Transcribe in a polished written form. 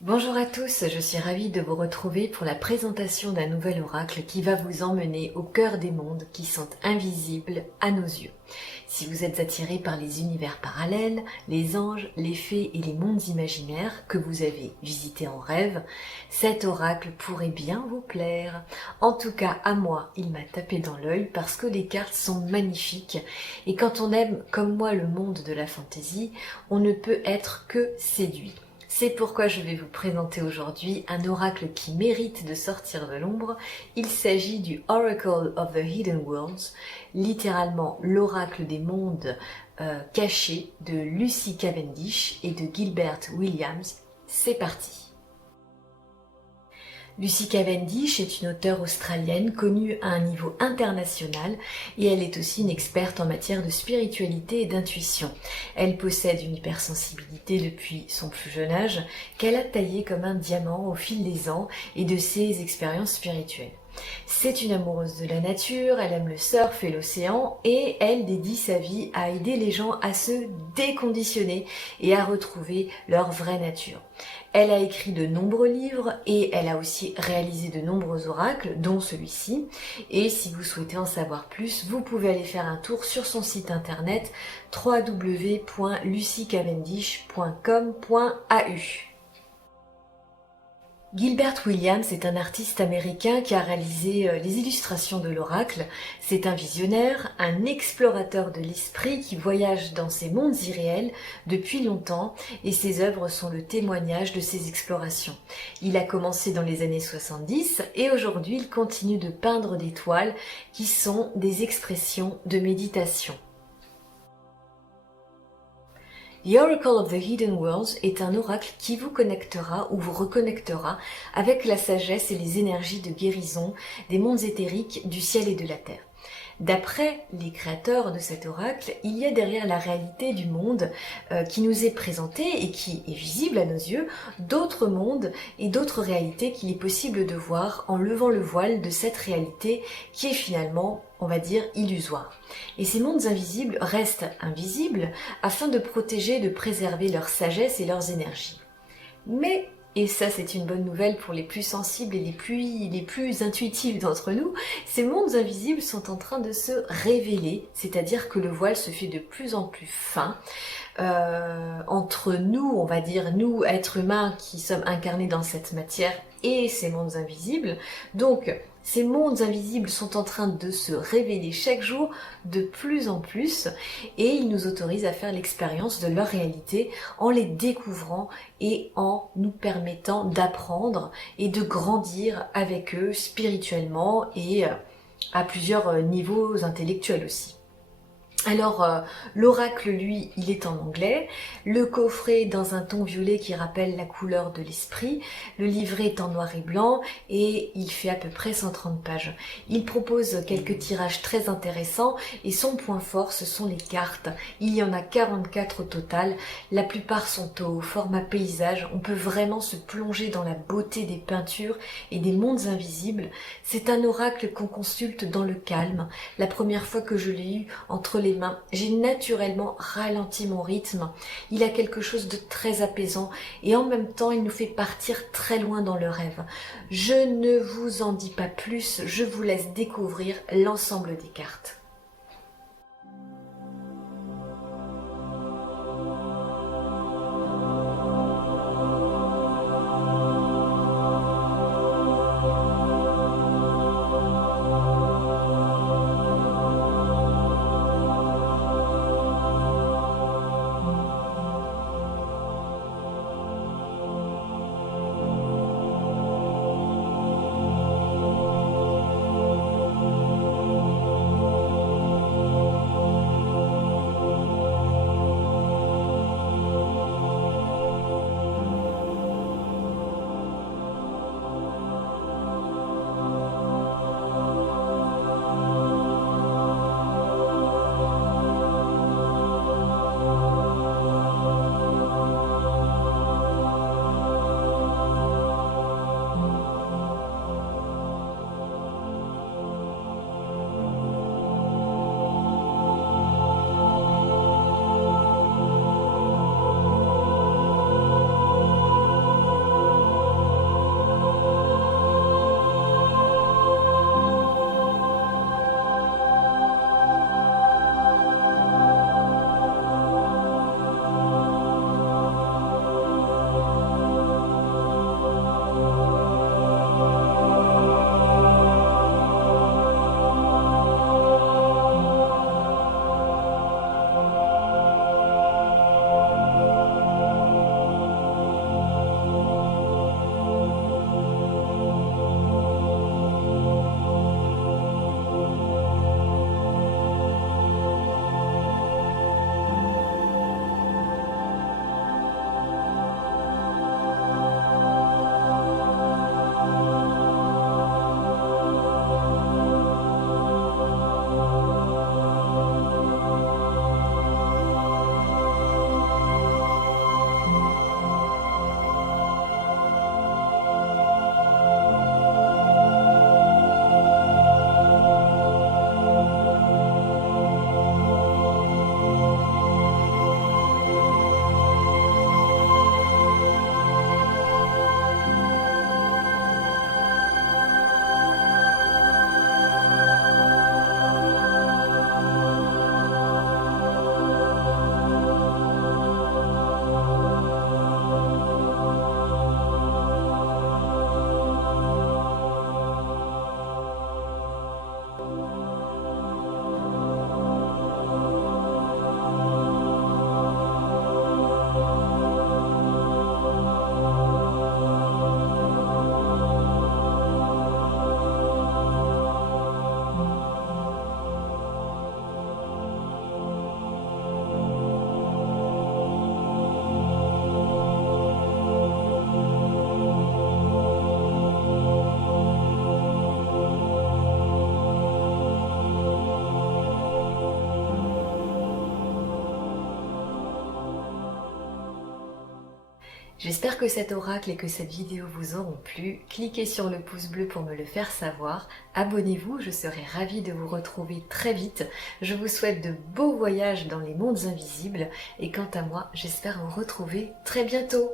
Bonjour à tous, je suis ravie de vous retrouver pour la présentation d'un nouvel oracle qui va vous emmener au cœur des mondes qui sont invisibles à nos yeux. Si vous êtes attiré par les univers parallèles, les anges, les fées et les mondes imaginaires que vous avez visités en rêve, cet oracle pourrait bien vous plaire. En tout cas, à moi, il m'a tapé dans l'œil parce que les cartes sont magnifiques et quand on aime comme moi le monde de la fantaisie, on ne peut être que séduit. C'est pourquoi je vais vous présenter aujourd'hui un oracle qui mérite de sortir de l'ombre. Il s'agit du Oracle of the Hidden Worlds, littéralement l'oracle des mondes cachés de Lucy Cavendish et de Gilbert Williams. C'est parti! Lucy Cavendish est une auteure australienne connue à un niveau international et elle est aussi une experte en matière de spiritualité et d'intuition. Elle possède une hypersensibilité depuis son plus jeune âge qu'elle a taillée comme un diamant au fil des ans et de ses expériences spirituelles. C'est une amoureuse de la nature, elle aime le surf et l'océan et elle dédie sa vie à aider les gens à se déconditionner et à retrouver leur vraie nature. Elle a écrit de nombreux livres et elle a aussi réalisé de nombreux oracles, dont celui-ci. Et si vous souhaitez en savoir plus, vous pouvez aller faire un tour sur son site internet www.lucycavendish.com.au. Gilbert Williams est un artiste américain qui a réalisé les illustrations de l'oracle. C'est un visionnaire, un explorateur de l'esprit qui voyage dans ces mondes irréels depuis longtemps et ses œuvres sont le témoignage de ses explorations. Il a commencé dans les années 70 et aujourd'hui il continue de peindre des toiles qui sont des expressions de méditation. The Oracle of the Hidden Worlds est un oracle qui vous connectera ou vous reconnectera avec la sagesse et les énergies de guérison des mondes éthériques du ciel et de la terre. D'après les créateurs de cet oracle, il y a derrière la réalité du monde qui nous est présentée et qui est visible à nos yeux, d'autres mondes et d'autres réalités qu'il est possible de voir en levant le voile de cette réalité qui est finalement, on va dire, illusoire. Et ces mondes invisibles restent invisibles afin de protéger, de préserver leur sagesse et leurs énergies. Mais et ça c'est une bonne nouvelle pour les plus sensibles et les plus intuitifs d'entre nous, ces mondes invisibles sont en train de se révéler, c'est-à-dire que le voile se fait de plus en plus fin entre nous, on va dire nous êtres humains qui sommes incarnés dans cette matière et ces mondes invisibles. Donc ces mondes invisibles sont en train de se révéler chaque jour de plus en plus et ils nous autorisent à faire l'expérience de leur réalité en les découvrant et en nous permettant d'apprendre et de grandir avec eux spirituellement et à plusieurs niveaux intellectuels aussi. Alors, l'oracle, lui, il est en anglais, le coffret dans un ton violet qui rappelle la couleur de l'esprit, le livret est en noir et blanc et il fait à peu près 130 pages. Il propose quelques tirages très intéressants et son point fort, ce sont les cartes. Il y en a 44 au total, la plupart sont au format paysage, on peut vraiment se plonger dans la beauté des peintures et des mondes invisibles. C'est un oracle qu'on consulte dans le calme. La première fois que je l'ai eu entre les mains, j'ai naturellement ralenti mon rythme. Il a quelque chose de très apaisant et en même temps il nous fait partir très loin dans le rêve. Je ne vous en dis pas plus, je vous laisse découvrir l'ensemble des cartes. J'espère que cet oracle et que cette vidéo vous auront plu. Cliquez sur le pouce bleu pour me le faire savoir. Abonnez-vous, je serai ravie de vous retrouver très vite. Je vous souhaite de beaux voyages dans les mondes invisibles et quant à moi, j'espère vous retrouver très bientôt.